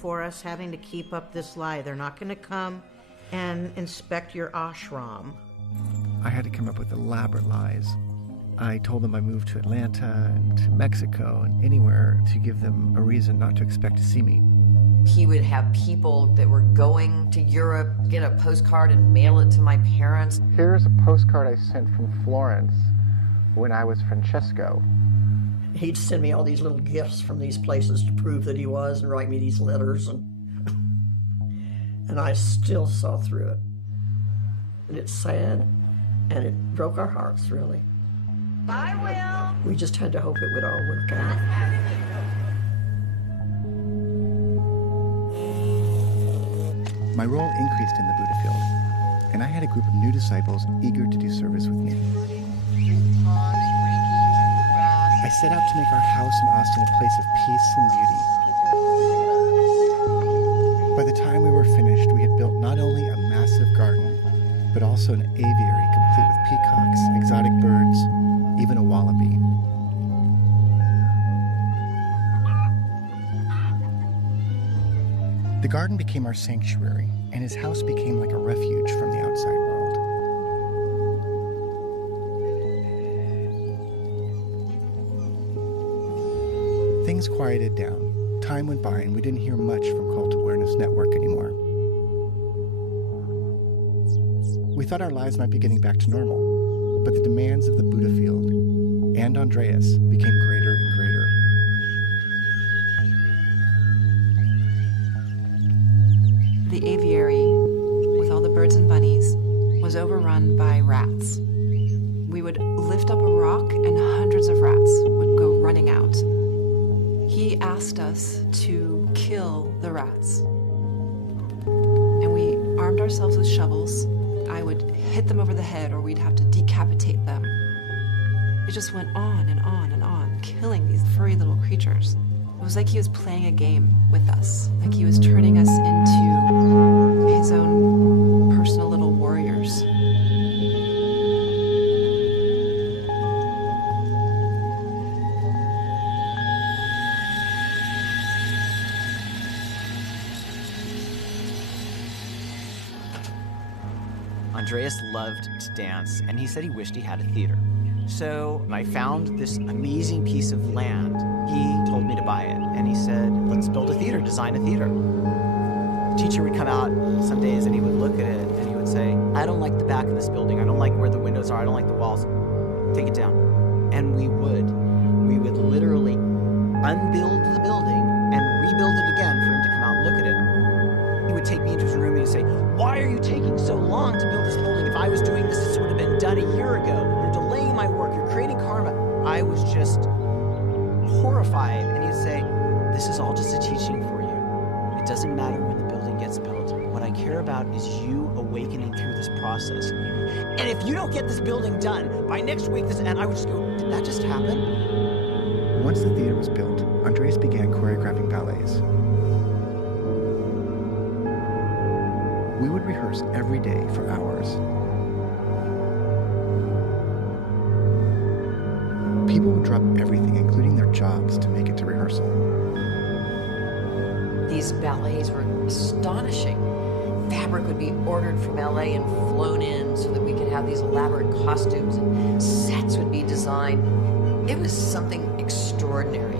for us having to keep up this lie. They're not going to come and inspect your ashram. I had to come up with elaborate lies. I told them I moved to Atlanta and to Mexico and anywhere to give them a reason not to expect to see me. He would have people that were going to Europe get a postcard and mail it to my parents. Here's a postcard I sent from Florence when I was Francesco. He'd send me all these little gifts from these places to prove that he was and write me these letters, and I still saw through it. And it's sad, and it broke our hearts, really. Bye, Will. We just had to hope it would all work out. My role increased in the Buddha field, and I had a group of new disciples eager to do service with me. I set out to make our house in Austin a place of peace and beauty. By the time we were finished, we had built not only a massive garden, but also an aviary complete with peacocks, exotic birds, even a wallaby. The garden became our sanctuary, and his house became like a refuge from the outside world. Things quieted down. Time went by, and we didn't hear much from Cult Awareness Network anymore. We thought our lives might be getting back to normal, but the demands of the Buddha field and Andreas became greater and greater. The aviary, with all the birds and bunnies, was overrun by rats. We would lift up a rock and hundreds of rats would go running out. He asked us to kill the rats. And we armed ourselves with shovels. I would hit them over the head or we'd have to decapitate them. It just went on and on and on, killing these furry little creatures. It was like he was playing a game with us, like he was turning us into his own personal little warriors. Andreas loved to dance, and he said he wished he had a theater. So I found this amazing piece of land. He told me to buy it, and he said, let's build a theater, design a theater. The teacher would come out some days, and he would look at it, and he would say, I don't like the back of this building. I don't like where the windows are. I don't like the walls. Take it down. And we would literally unbuild the building and rebuild it again for him to come out and look at it. He would take me into his room and he'd say, why are you taking so long to build this building? If I was doing this, this would have been done a year ago. You're delaying my work. You're creating karma. I was just horrified. And he'd say, this is all just a teaching for you. It doesn't matter when the building gets built. What I care about is you awakening through this process. And if you don't get this building done by next week, and I would just go, did that just happen? Once the theater was built, Andreas began choreographing ballets. We would rehearse every day for hours. People would drop everything, including their jobs, to make it to rehearsal. These ballets were astonishing. Fabric would be ordered from LA and flown in so that we could have these elaborate costumes, and sets would be designed. It was something extraordinary.